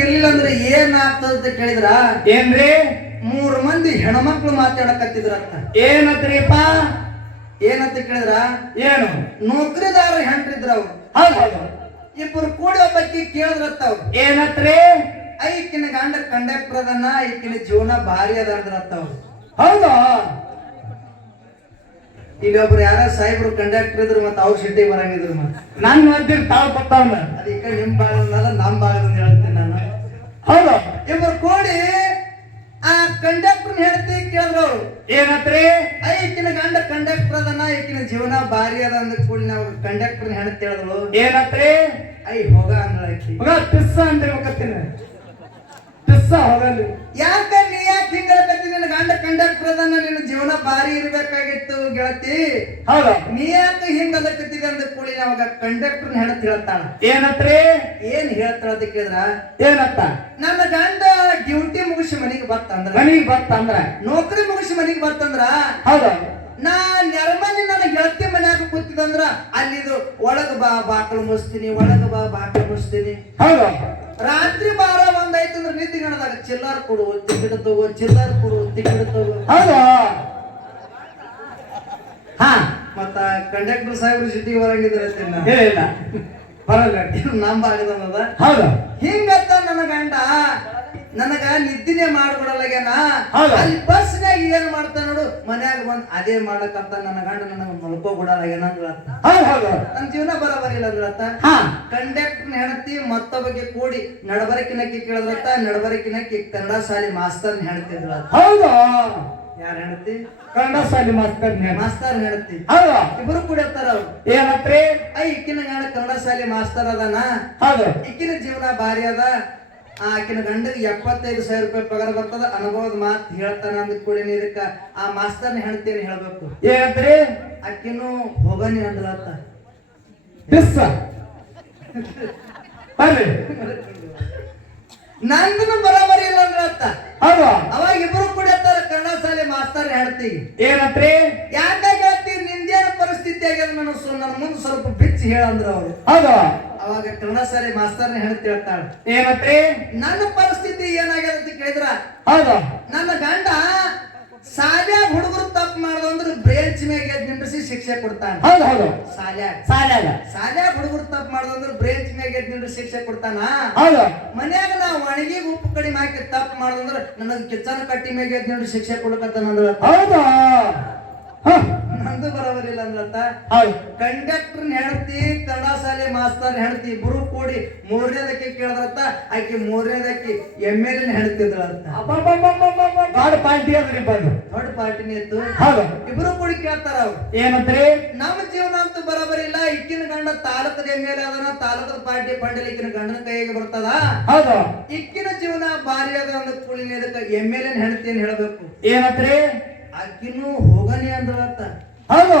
ಇರ್ಲಿಲ್ಲ ಅಂದ್ರೆ ಏನ್ ಆಗ್ತದ ಅಂತ ಕೇಳಿದ್ರ ಏನ್ರಿ 3 ಮಂದಿ ಹೆಣ್ಮಕ್ಳು ಮಾತಾಡಕತ್ತಿದ್ರಂತ. ಏನತ್ರಿಪ್ಪ? ಏನಂತ ಕೇಳಿದ್ರ ಏನು ನೌಕರಿದಾರ ಹೆಂಡ್ರಿದ್ರ ಅವ್ರು. ಹೌದು ಇಬ್ಬರು ಕೂಡಿ ಒಬ್ಬಕ್ಕಿ ಕೇಳಿದ್ರತ್ತ ಅವ್ರು. ಏನತ್ರಿ? ಈಕಿನ ಗಂಡ ಕಂಡಕ್ಟರ್ ಅದನ್ನ, ಈಕಿನ ಜೀವನ ಭಾರಿ ಅದ ಅಂದ್ರತ್ತ ಅವ್ರು. ಹೌದು. ಇಲ್ಲೊಬ್ರು ಯಾರ ಸಾಹೇಬ್ರು ಕಂಡಕ್ಟರ್ ಇದ್ರು ಮತ್ತ ಅವ್ರ ಸಿಟಿ ಬರಂಗಿದ್ರು ನನ್ ಮದ್ದಿರ್ ತಾವ್ ಕೊಟ್ಟವ್ನ ಅದಕ್ಕೆ ನಿಮ್ ಭಾಗದಲ್ಲ ನಮ್ ಭಾಗದಿಂದ ಹೇಳ್ತೀನಿ ನಾನು. ಹೌದು. ಇಬ್ಬರು ಕೂಡಿ ಆ ಕಂಡಕ್ಟರ್ ಹೇಳ್ತಿ ಕೇಳಿದ್ರು ಅವ್ರು. ಏನತ್ರಿ? ಈಕಿನ ಗಂಡ ಕಂಡಕ್ಟರ್ ಅದನ್ನ, ಈಕಿನ ಜೀವನ ಭಾರಿ ಅದ ಅಂದ ಕೂಡಿ ನಾವು ಕಂಡಕ್ಟರ್ ಹೆಣ್ತಿ ಹೇಳಿದ್ರು. ಏನತ್ರಿ? ಹೋಗ ಅಂದ್ರಾಕಿ. ಮಗ ಪಿಸ್ಸ ಅಂದಿರ್ಬೇಕತ್ತೀನಿ. ಪಿಸ್ಸ ಹೋಗಲಿ. ಯಾಕ ನೀ ಯಾಕೆ ಹಿಂಗ ಹೇಳ್ಕತ್ತಿ? ನಿನ್ನ ಗಂಡ ಕಂಡಕ್ಟರ್ ಅದನ್ನ, ನಿನ್ನ ಜೀವನ ಭಾರಿ ಇರ್ಬೇಕಾಗಿತ್ತು ಗೆಳತಿ. ಹೌದು. ನೀ ಯಾಕೆ ಹಿಂಗ ಅದಕ್ಕತ್ತಿದೆ ಅಂದ ಕೂಡಿ ನಾವಾಗ ಕಂಡಕ್ಟರ್ ಹೆಣ್ತಿ ಹೇಳ್ತಾಳ. ಏನತ್ರಿ? ಏನ್ ಹೇಳ್ತಾಳ ಅಂತ ಕೇಳಿದ್ರ ಏನತ್ತ? ನನ್ನ ಗಂಡ ಡ್ಯೂಟಿ ಮುಗಿಸಿ ಮನಿಗೆ ಬರ್ತಂದ್ರ, ಮನಿಗೆ ಬರ್ತಂದ್ರ, ನೌಕರಿ ಮುಗಿಸಿ ಮನಿಗೆ ಬರ್ತಂದ್ರ, ಹೌದು, ನಾ ನೆರಮನಿ ನನ್ನ ಗೆಳತಿ ಮನ್ಯಾಗ ಕೂತಿದಂದ್ರ ಅಲ್ಲಿದು ಒಳಗ ಬಾ ಬಾಕಲು ಮುಸ್ತೀನಿ, ಒಳಗ ಬಾ ಬಾಕಲು ಮುಸ್ತೀನಿ. ಹೌದು. ರಾತ್ರಿ 12-1 ಆಯ್ತಂದ್ರ ನಿದ್ದಿಗಣದಾಗ ಚಿಲ್ಲರ್ ಕೊಡು ಟಿಕೆಟ್ ತಗೋ, ಚಿಲ್ಲರ್ ಕೊಡು ಟಿಕೆಟ್ ತಗೋ. ಹೌದು. ಹಾ ಮತ್ತ ಕಂಡಕ್ಟರ್ ಸಾಹೇಬ್ರು ಸಿಟಿಗೆ ಬರಂಗಿದ್ರೆ ಇಲ್ಲ ಬರಲ್ಲ. ನಮ್ಮ ಆಗದ. ಹೌದು. ಹಿಂಗತ್ತ ನನ್ನ ಗಂಡ ನನಗ ನಿದ್ದಿನೇ ಮಾಡ್ಕೊಡಲ್ಲಾಗ್ಯಾನ. ಹೌದು. ಅಲ್ಲಿ ಬಸ್ನಾಗ ಏನ್ ಮಾಡ್ತಾನ ನೋಡು, ಮನ್ಯಾಗ ಬಂದ್ ಅದೇ ಮಾಡಕಂತ ನನ್ನ ಗಂಡ ನನಗ ಮಲ್ಕೋ ಬಿಡಲ್ಲಾಗ್ಯಾನ ಅಂದ್ರತ್ತ. ಹೌದು ಹೌದು. ನನ್ನ ಜೀವನ ಬರಬರಿಲ್ಲ ಅಂದ್ರತ್ತ. ಹಾ ಕಂಡಕ್ಟರ್ ಹೆಣತಿ ಮತ್ತೊಬ್ಬಗೆ ಕೂಡಿ ನಡಬರಕಿನಕ್ಕಿ ಕೇಳಿದ್ರತ್ತ. ನಡಬರಕಿನಕ್ಕಿ ಕನ್ನಡ ಶಾಲೆ ಮಾಸ್ತರ್ ಹೆಣತಿದ್ರತ್ತ. ಹೌದು. ಯಾರ ಹೆಣತಿ? ಕನ್ನಡ ಶಾಲೆ ಮಾಸ್ತರ್ ಹೆಣತಿ. ಹೌದು. ಇಬ್ರು ಕೂಡಿರ್ತಾರ ಅವ್ರು. ಏನತ್ರಿ? ಈಕಿನ ಗಂಡ ಕನ್ನಡ ಶಾಲೆ ಮಾಸ್ತರ್ ಅದನ. ಹೌದು. ಈಕಿನ ಜೀವನ ಭಾರಿ ಅದ. ಆಕಿನ ಗಂಡಗೆ 75,000 ರೂಪಾಯಿ ಪಗಾರ ಬರ್ತದ. ಅನುಭವದ ಮಾತು ಹೇಳ್ತಾನ ಅಂದ ಕೂಡಿ ಇದಕ್ಕ ಆ ಮಾಸ್ತರ್ನ ಹೆಣ್ತೇನೆ ಹೇಳ್ಬೇಕು. ಏನತ್ರಿ? ಆಕಿನು ಹೋಗನಿ ಅಂದ್ರತ್ತ. ಪಿಸ್ಸ ಬರ್ರಿ. ನಂದನು ಬರಾಬರಿ ಇಲ್ಲ ಅಂದ್ರತ್ತ. ಹೌದು. ಅವಾಗ ಇಬ್ರು ಕೂಡಿರ್ತಾರ ಕನ್ನಡ ಶಾಲೆ ಮಾಸ್ತರ್ ಹೆಣ್ತಿಗೆ. ಏನತ್ರಿ? ಯಾಕ ಹೇಳ್ತಿ? ನಿಂದೇನ ಪರಿಸ್ಥಿತಿ ಆಗ್ಯದ ನನ್ನ ಮುಂದೆ ಸ್ವಲ್ಪ ಬಿಚ್ಚಿ ಹೇಳಂದ್ರ ಅವ್ರು. ಹೌದು. ಅವಾಗ ಕನ್ನಡ ಶಾಲೆ ಮಾಸ್ತರ್ನ ಹೆಣ್ತಿ ಹೇಳ್ತಾಳ. ಏನತ್ರಿ? ನನ್ನ ಪರಿಸ್ಥಿತಿ ಏನಾಗ್ಯದ ಅಂತ ಕೇಳಿದ್ರ, ಹೌದು, ನನ್ನ ಗಂಡ ಶಾಲ್ಯಾಗ ಹುಡುಗರು ತಪ್ಪು ಮಾಡ್ದಂದ್ರ ಬ್ರೇಂಚ್ ಮ್ಯಾಗ ನಿಂದ್ರಿಸಿ ಶಿಕ್ಷೆ ಕೊಡ್ತಾನ. ಹೌದು ಹೌದು. ಶಾಲ್ಯಾಗ ಹುಡುಗರು ತಪ್ಪು ಮಾಡ್ದಂದ್ರ ಬ್ರೇಂಚ್ ಮ್ಯಾಗ ನಿಂದ್ರಿಸಿ ಶಿಕ್ಷೆ ಕೊಡ್ತಾನ. ಹೌದು. ಮನ್ಯಾಗ ನಾ ಒಣಗಿಗೆ ಉಪ್ಪು ಕಡಿಮೆ ಹಾಕಿ ತಪ್ಪು ಮಾಡ್ದಂದ್ರ ನನಗ್ ಕಿಚನ್ ಕಟ್ಟಿ ಮ್ಯಾಗ ನಿಂದ್ರಿ ಶಿಕ್ಷೆ ಕೊಡ್ಕತ್ತಾನ ಅಂದ್ರ. ಹೌದು. ನಂದು ಬರೋಬರಿಲ್ಲ ಅಂದ್ರತ್ತ. ಹೌದು. ಕಂಡಕ್ಟರ್ ಹೆಣ್ತಿ ಕನ್ನಡ ಶಾಲೆ ಮಾಸ್ತರ್ ಹೆಣ್ತಿ ಇಬ್ರು ಕೂಡಿ 3ನೇದಕ್ಕೆ ಕೇಳಿದ್ರತ್ತ. ಆಕಿ 3ನೇದಕ್ಕೆ MLA ಹೆಣ್ತಿದ್ರತ್ತ. ದೊಡ್ಡ ಪಾರ್ಟಿ ಅದ್ರಿ ಬಂದು. ದೊಡ್ಡ ಪಾರ್ಟಿನೇ ಇತ್ತು. ಹೌದು. ಇಬ್ರು ಕೂಡಿ ಕೇಳ್ತಾರ ಅವ್ರು. ಏನಂತ್ರಿ? ನಮ್ಮ ಜೀವನ ಅಂತೂ ಬರೋಬರಿಲ್ಲ. ಇಕ್ಕಿನ ಗಂಡ ತಾಲೂಕದ MLA ಅದನ್ನ, ತಾಲೂಕದ ಪಾರ್ಟಿ ಫಂಡ್ ಇಕ್ಕಿನ ಗಂಡನ ಕೈಗೆ ಬರ್ತದ. ಹೌದು. ಇಕ್ಕಿನ ಜೀವನ ಭಾರಿ ಅದ ಅಂದ ಕೂಡಿನ ಇದಕ್ಕ MLA ಹೆಣ್ತಿ ಏನ್ ಹೇಳ್ಬೇಕು? ಏನಂತ್ರಿ? ಆಕಿನು ಹೋಗನಿ ಅಂದ್ರತ್ತ. ಹೌದು.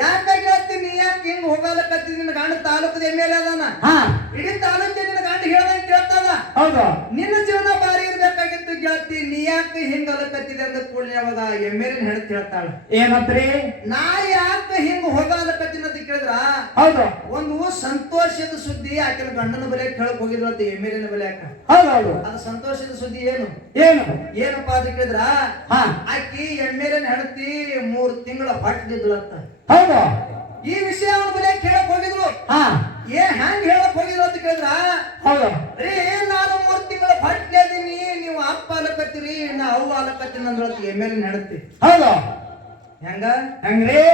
ಯಾಕಾಗಿ ಹೇಳ್ತೀನಿ? ಯಾಕೆ ಹಿಂಗ್ ಹೋಗಲಕತ್ತಿ? ನಿನ್ನ ಗಂಡ ತಾಲೂಕದ MLA ಅದಾನ. ಇಡೀ ತಾಲೂಕಿನ ನಿನ್ನ ಗಂಡ ಹೇಳ್ದಂಗೆ ಕೇಳ್ತದ. ಹೌದು. ನಿನ್ನ ಜೀವನ ಭಾರಿ ಇರ್ಬೇಕಾಗಿತ್ತು ಗೆಳತಿ. ನೀ ಯಾಕೆ ಹಿಂಗ ಅಲಕತ್ತಿದೆ ಅಂದ ಕೂಡಲೇ ಅವಾಗ MLA ಹೆಣ್ತಿ ಹೇಳ್ತಾಳ. ಏನಂತ್ರಿ? ನಾ ಯಾಕೆ ಹಿಂಗ ಹೋಗಲಕತ್ತೀನಿ ಅಂತ ಕೇಳಿದ್ರ, ಹೌದು, ಒಂದು ಸಂತೋಷದ ಸುದ್ದಿ ಆಕಿನ ಗಂಡನ ಬಲೆ ಕೇಳಕ್ ಹೋಗಿದ್ರಂತ MLA ಬಲ್ಯಾಕ. ಹೌದು ಹೌದು. ಅದು ಸಂತೋಷದ ಸುದ್ದಿ ಏನು ಏನಪ್ಪಾ ಅಂತ ಕೇಳಿದ್ರ, ಆಕಿ MLA ಹೆಣ್ತಿ 3 ತಿಂಗಳ ಹೊಟ್ಟಿದ್ಲಂತ. ಹೌದು. ಈ ವಿಷಯ ಅವನ ಬಲೆ ಕೇಳಕ್ ಹೋಗಿದ್ರು. ಹೆಂಗ್ ಹೇಳಕ್ ಹೋಗಿದ್ರು ಅಂತ ಕೇಳಿದ್ರ, ಹೌದು ರೀ ನಾನು 3 ತಿಂಗಳ ಹೊಟ್ಟಿದೀನಿ, ನೀವು ಅಪ್ಪ ಅಲಕತ್ತೀರಿ, ನಾ ಅವ್ವ ಅಲಕತ್ತೀನಿ ಅಂದ್ರತ್ MLA ಹೆಣ್ತಿ. ಹೌದು. ಹೆಂಗ್ರಿ?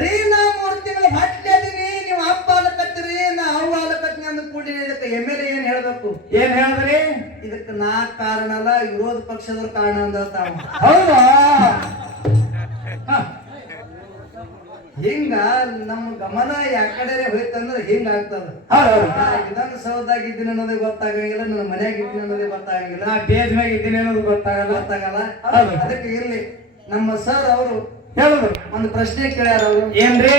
ರೀ ನಾ 3 ತಿಂಗಳ ಹೊಟ್ಟಿದೀನಿ, ನೀವು ಅಪ್ಪ ಅಲಕತ್ತೀರಿ, ನಾ ಅವ್ವ ಅಲಕತ್ತೀನಿ ಅಂದ್ ಕೂಡಿ ಇದಕ್ಕೆ MLA ಏನ್ ಹೇಳ್ಬೇಕು? ಏನ್ ಹೇಳಿದ್ರಿ? ಇದಕ್ಕೆ ನಾ ಕಾರಣ ಅಲ್ಲ, ವಿರೋಧ ಪಕ್ಷದವ್ರ ಕಾರಣ ಅಂದತಾವ. ಹೌದಾ? ಹಿಂಗ ನಮ್ಮ ಗಮನ ಯಾಕಡೆ ಹೋಯ್ತಂದ್ರೆ ಹಿಂಗ ಆಗ್ತದ. ವಿಧಾನಸೌಧದಾಗ ಇದ್ದೀನಿ ಅನ್ನೋದೇ ಗೊತ್ತಾಗಂಗಿಲ್ಲ, ನನ್ನ ಮನ್ಯಾಗ ಇದ್ದೀನಿ ಅನ್ನೋದೇ ಗೊತ್ತಾಗಂಗಿಲ್ಲ, ನಾ ಸ್ಟೇಜ್ ಮ್ಯಾಗ ಇದ್ದೀನಿ ಅನ್ನೋದು ಗೊತ್ತಾಗಲ್ಲ. ಅದಕ್ಕೆ ಇರ್ಲಿ, ನಮ್ಮ ಸರ್ ಅವರು ಹೇಳಿದ್ರು. ಒಂದು ಪ್ರಶ್ನೆ ಕೇಳ್ಯಾರ ಅವರು. ಏನ್ರಿ?